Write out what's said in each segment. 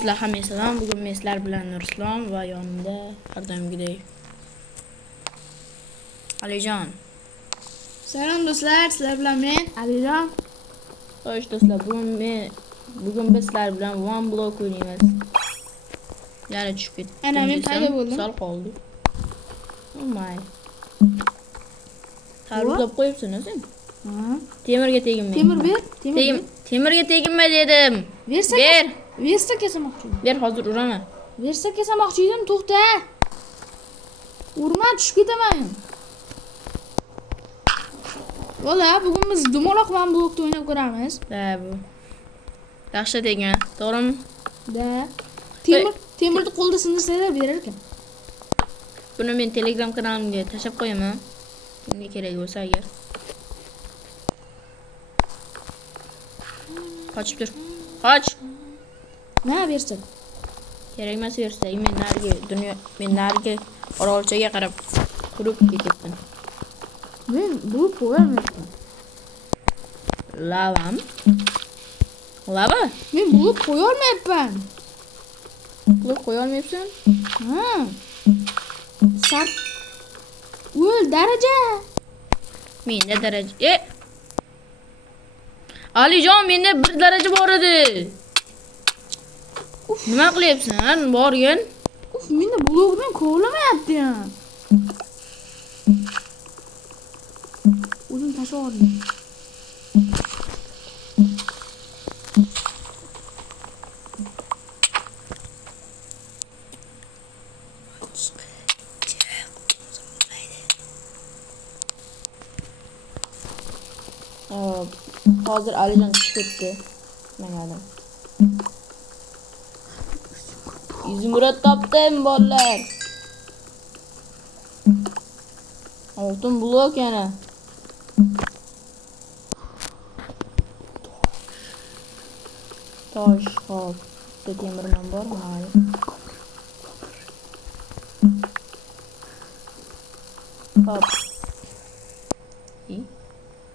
Sizlar hamma salom. Bugun men sizlar bilan Nurislom va yonimda har doimgidek Alijon. Salom do'stlar, sizlar bilan men Alijon. Xo'sh do'stlar, bugun biz sizlar bilan one block o'ynaymiz. Yana tushib ketdim. Ana men paydo bo'ldim. Sal qoldi. Olmay. Taruzlab qo'yibsan sen. Ha. Temirga teginma. Temir ber, Temirga teginma dedim. Ber. Versa kesamoqchi edim. Ber, hozir uraman. Versa kesamoqchi edim, to'xta. Urma, tushib ketaman. Vola, bugun biz dumaloq one blockda o'ynab ko'ramiz. Da bu. Yaxshi tegin, to'g'rimi? Da. Temirni qo'lda sindirsalar berar ekan. Buni men Telegram kanalimga tashlab qo'yaman. Kimga kerak bo'lsa agar. Qochib tur. Qoch. Nima bersa? Kerak emas bersa, men narigi orolchaga qarab turib ketdim. Men bu qo'yolmayman. Lavam. Lava? Men bu qo'yolmayman. Blok qo'ya olmayapsan? Ha. Sart. O'l daraja. Menda daraja. Alijon, menda bir daraja bor edi. Nima qilyapsan? Borgin. Meni blogdan kovlamayapti ham. O'zim tashlab oldim. Hozir Alijon chiqib ketdi. Mengadim. Izmurat topdim bolalar. Oltin blok yana. Tosh, hop. Bitta temirman bor, mayli. Hop.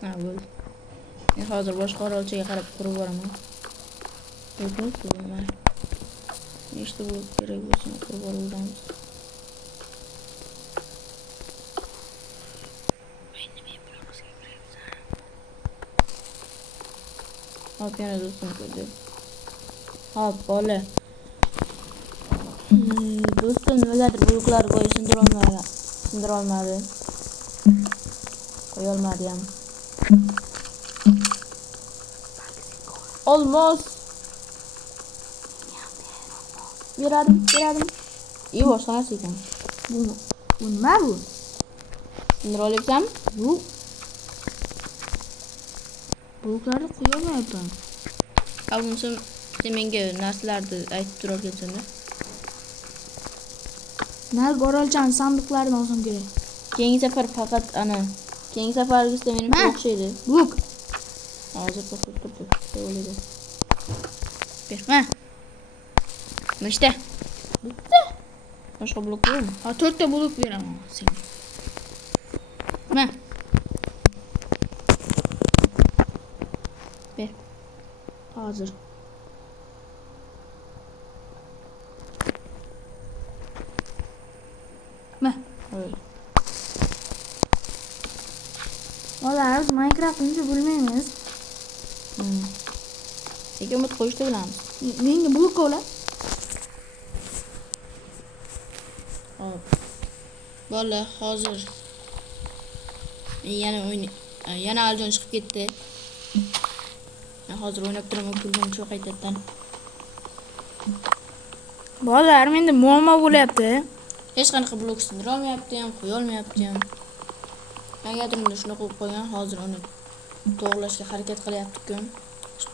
Ha, bo'ldi. Men hozir boshqa orolchaga qarab qurib boraman. Bo'lmaydi. Nechta bo'lib kerak bo'lsa qurib olamiz. Hop, yana do'stim keldi. Hop, bola. Do'stim nimadir bloklar qo'yib sindira olmadi. Qo'ya olmadi ham. Olmos. Beradim. İyi boshqa narsa ekan. Bu nima bu? Sindira olyapsanmi? Yo'q. Bloklarni qo'yolmayapman. Avunsin sen menga narsalarni aytib turar ekansan-da. Narigi orolchani sandiqlardan olsam kerak. Keyingi safar faqat ana. Keyingi safargizda meni o'xshaydi. Blok. Hozir to'xtatib qo'ydi. Ber. Ha. Nechta? Bitta. Boshqa blok yo'qmi? Ha, 4 ta blok beraman senga. Ma. Ber. Hozir. Ma. Qo'y. Olar, Minecraft'ni bilmaymiz. Lekin umid qo'yishni bilamiz. Menga blok ola. Hop. Bola, hozir yana Alijon chiqib ketdi. Men hozir o'ynab turaman, kulgan cho'q qaytadan. Bolalar, menda muammo bo'lyapti. Hech qanaqa blok sindira olmayapti ham, qo'ya olmayapti ham. Negadirmi shuni qo'yib qo'ygan, hozir uni to'g'rilashga harakat qilyapti-ku.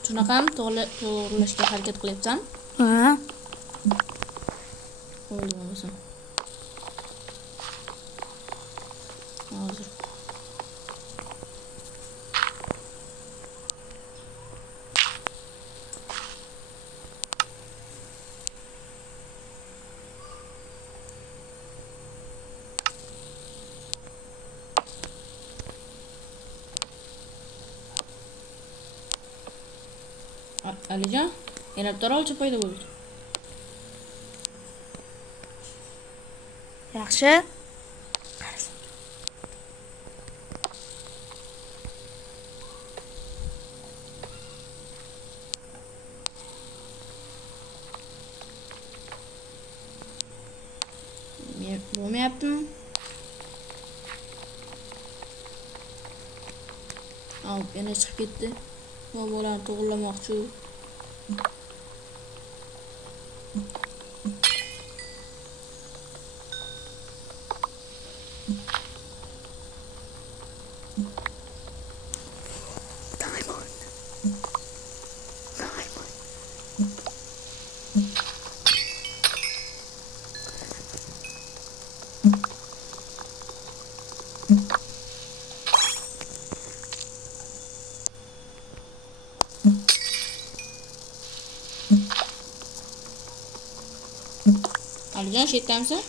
Shunaqami to'g'rilashga harakat qilyapsan? Ha. Bo'ldi bo'lmasa. Hozir. Alijon, yana bitta orolcha paydo bo'ldi. Yaxshi. Men bo'lmayaptimi? Hop, yana chiqib ketdi. Momolarni to'g'irlamoqchi. Alijon, shu yerdanmisan?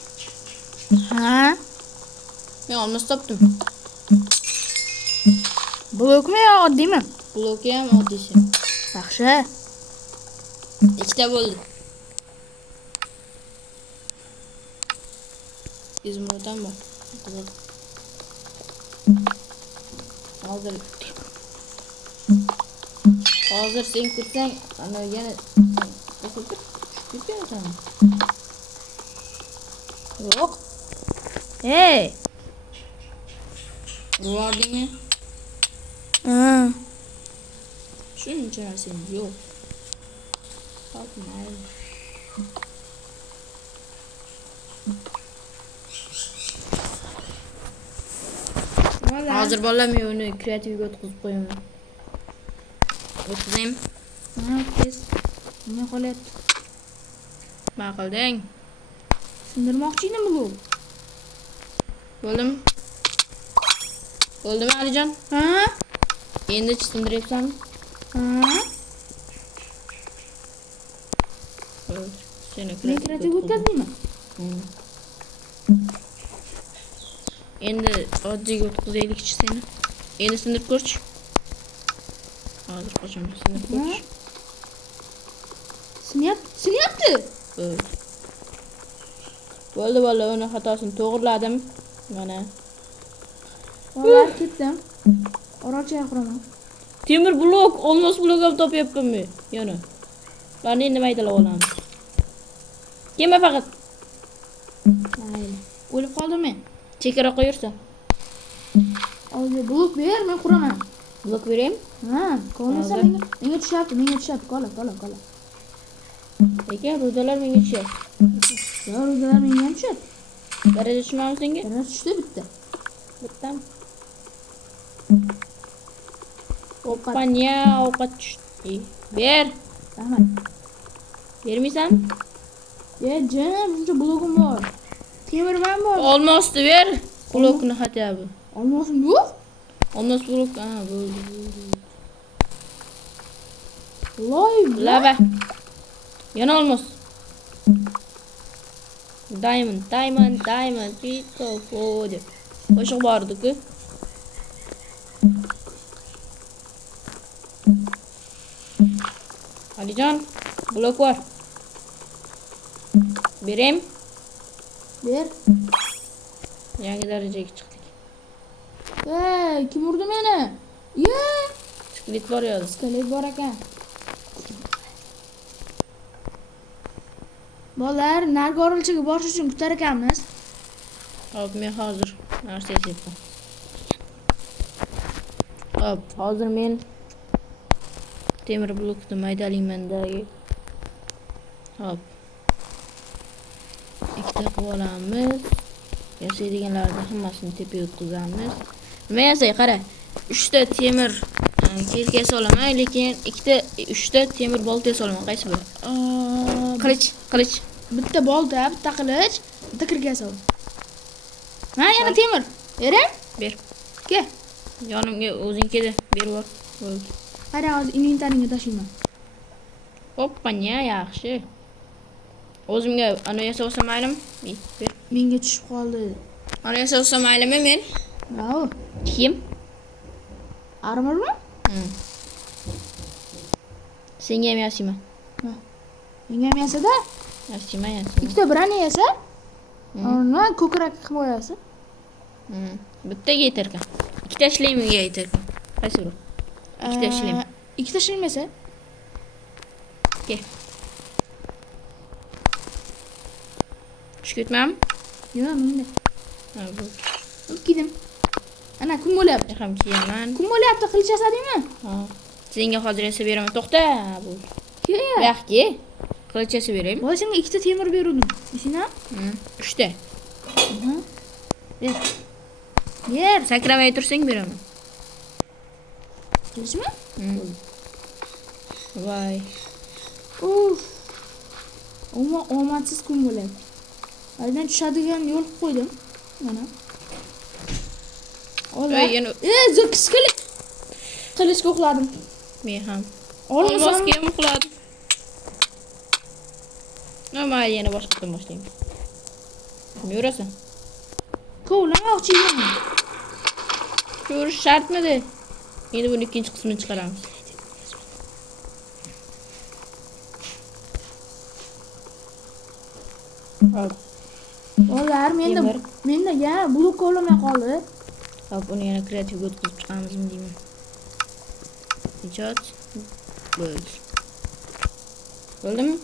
Ha? Men olmos topdim. Blokmi yo oddiymi? Bloki ham oddiysi. Yaxshi. Ikkita bo'ldi. Izmurdan bor. Qiziq. Hozir sen kursang, ana yana o'qib ketasan. Yo'q. Hey. Rewardingmi? Ha. Shuncha narsa yo'q. Hop, mayli. Hozir bolalar men uni kreativga o'tkazib qo'yaman. O'tkazaymi? Ha, tez. Nima qolyapti? Nima qilding? Sindirmoqchi edimmi bu? Bo'ldimi? Bo'ldimi Alijon? Ha? Endi sindiryapsanmi? Ha? Seni Men kreativ o'tkazmayman. Endi oddiyga o'tkazaylikchi seni. Endi sindirib ko'rchi. Hozir qo'shaman, sindirib ko'rchi. Sinyapti. Bo'ldi, uni xatosini to'g'riladim. Mana. Volar ketdim. Orolchaga quraman. Temir blok, olmos blok ham topyapmanmi? Yana. Ularni endi maydalab olamiz. Kelma faqat. Mayli. O'lib qoldim men. Chekkaroqqa yursa. Hozir blok ber, men quraman. Blok beraymi? Ha, qo'lasa menga tushyapti, Qola. Lekin rudalar menga tushyapti. Yo, rudalar menga ham tushyapti. Daraja tushmamiz senga? Daraja tushdi bitta. Bittami? Hoppa, niya ovqat tushdi. Ber. Rahmat. Bermaysanmi? Jim, shuncha blokim bor. Temir ham bor. Olmosni ber. Blokni xatabi. Olmosim yo'q. Olmos blok, bo'ldi. Voy, Lava. Yana olmos. Diamond, Pico, Fode. Qo'shiq bordi-ku. Alijon, blok bor. Berem. ber. Yangi darajaga chiqdik. Kim urdi meni? Sklit bor yo'q. Sklit bor ekan. Bolalar, nargi orolchaga borish uchun kutar ekanmiz. Hop, men hozir narsa yasayapman. Hop, hozir men temir blokni maydalayman-da. Hop. Ikkita qilib olamiz. Yasaydiganlarni hammasini tepaga o'tkazamiz. Nima yasay, qara. 3 ta temir kelkasi olaman, lekin 3 ta temir bolta olaman. Qaysi biri? Qilich. Bitta bolta, bitta qilich, bitta kirgasi ol. Ha, yana temir. Beray? Ber. Ke. Yonimga o'zing keldi, berib yubor. Bo'ldi. Qara, hozir inventaringga tashlayman. Hoppa, niya yaxshi. O'zimga ana yasab olsam maylimi? Ber. Menga tushib qoldi. Ana yasab olsam maylimi men? Bravo. Kim? Armormi? Senga ham yasayman. Menga ham yasada. Yasayman. Ikkita birani yasa? Ana ko'krak himoyasi. Bittaga yetar ekan. Ikkita ishlaymi yetar ekan. Qaysi biri? Ikkita ishlaymi. Ikkita ishlamasa? Ke. Tush ketmami? Yo'q, menda. Ha, bu. Kidim. Ana kun bo'lyapti. Ham kiyaman. Kun bo'lyapti, qilich yasadingmi? Ha. Senga hozir yasab beraman. To'xta. Bu. Ke. Yaxki. Qilich yasab beraymi? Voy, senga ikkita temir berdim. Esingmi? 3ta. Ber. Ber. Sakramay tursang beraman. Kelishmi? Voy. Uf. Omadsiz kun bo'lyapti. Aydan tushadigan yo'l qilib qo'ydim. Mana. Voy, yana zo'kis qilich ko'qladim. men ham. Olmasam Olmasga ham uxladim. Nima yana boshqadan boshlaymiz. Nima yurasan? kovlamoqchi edim. Ko'rish shartmidi? Endi buni ikkinchi qismini chiqaramiz. Hop. Olar, menda yana blok kovlamay qoldi. Hop, uni yana kreativga o'tkazib chiqamizmi deyman. Ijod. Bo'ldi. Bo'ldimi?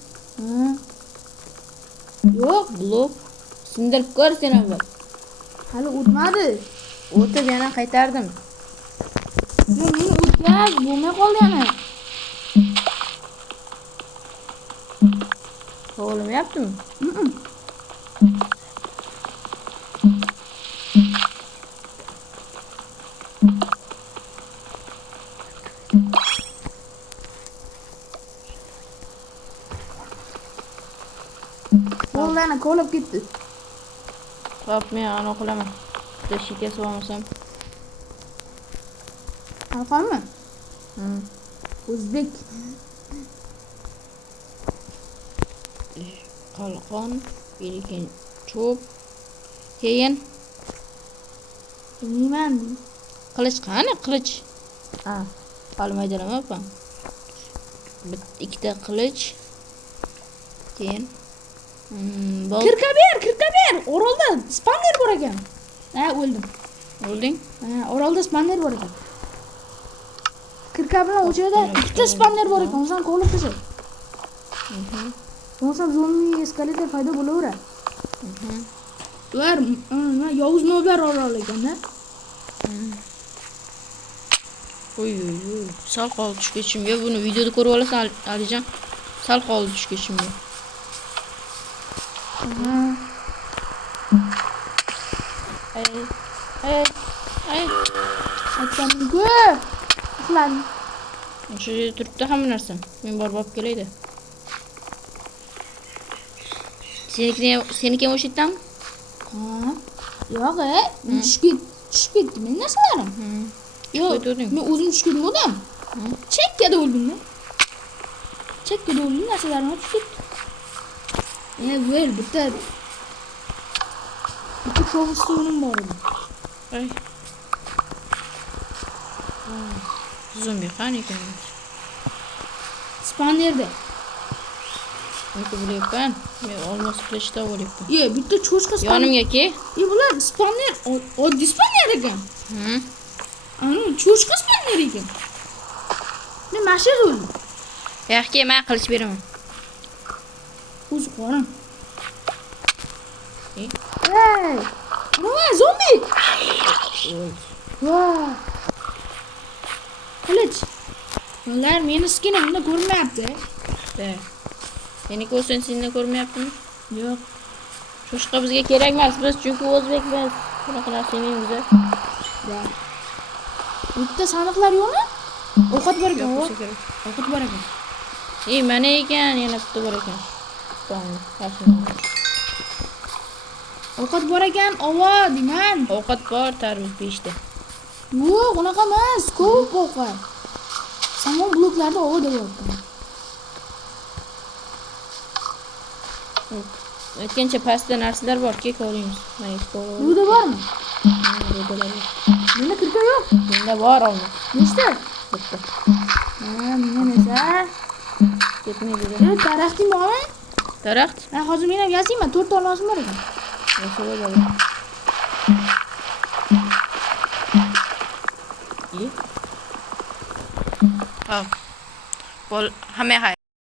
Yo'q, Blok. Sindirib ko'r sen ham. hali o'tmadi. O'tib yana qaytardim. Meni o'tkaz, bo'lmay qoldi yana. Kovlamayaptimi? Qo'llarni kovlab ketdi. Hop, men ana qilaman. Bitta shikasi olmasam. Qalqonmi? O'zbek. Qalqon, keyin cho'p. Keyin Bilmayman. qilich qani? Qilich. Ha, hali maydalamabman. Ikkita qilich. Keyin Kirka ber. Orolda spanner bor ekan. Ha, o'ldim. O'lding? Ha, Orolda spanner bor ekan. Kirka bilan o'chada ikkita spanner bor ekan. O'zan kovlab tasha. Bo'lmasa zombi eskalator paydo bo'laveradi. Ular yovuz moblar orol ekan-da. Oy. Sal qoldi tushkechimga. Buni videoda ko'rib olasan, Alijon. Sal qoldi tushkechimga. Ay. Aytganimku. Uxladim. Shu yerda turibdi hamma narsa. Men borib olib kelaydi. Seniki ham o'sha yerdami? Ha. Yo'q, tushib ketdi men narsalarim. Yo'q, men o'zim tushib ketdim. Chekkada o'ldim-da. Chekkada o'ldim, narsalarim tushib ketdi. Ver bitta kovustuvim bor edi. Ay. Zombi qani ekan? Spannerda. Nima bo'lyapman? Men olmos qilishda bo'lyapman. Bitta cho'chqa spanner. Yonimga ke. Bular spanner, oddiy spanner ekan. Ana cho'chqa spanner ekan. Men mashhur o'ldim. Yaxki, men qilich beraman. O'zi qo'rim. Ey. Nima zombi? Voy. Qilich. Ular meni skinimni ko'rmayapti. Seni ko'rsin, seni ko'rmayaptimi? Yo'q. Cho'chqa bizga kerak emas, biz chunki o'zbekmiz. Bunaqa narsa yemaymiz. Bitta sandiqlar yo'qmi? Ovqat bor ekan. Ovqat bor ekan. Mana ekan, yana bitta bor ekan. Ovqat bor ekan, ova deyman. Ovqat bor, tarvuz 5 ta. Yo'q, unaqa emas, ko'p ovqat. Samon bloklarda ova deyapti. Aytgancha pastda narsalar bor, ke ko'ramiz. Mana ikkita. Ruda bormi? Rudalar bor. Menda kirka yo'q. Menda bor olma. Nechta? Bitta. Men esa Ketmaydi. daraxting bormi? Daraxt? Hozir men ham yasayman, 4 ta olmosim bor ekan. ऐसे हो जाएगा ये। बोल हमें हाय।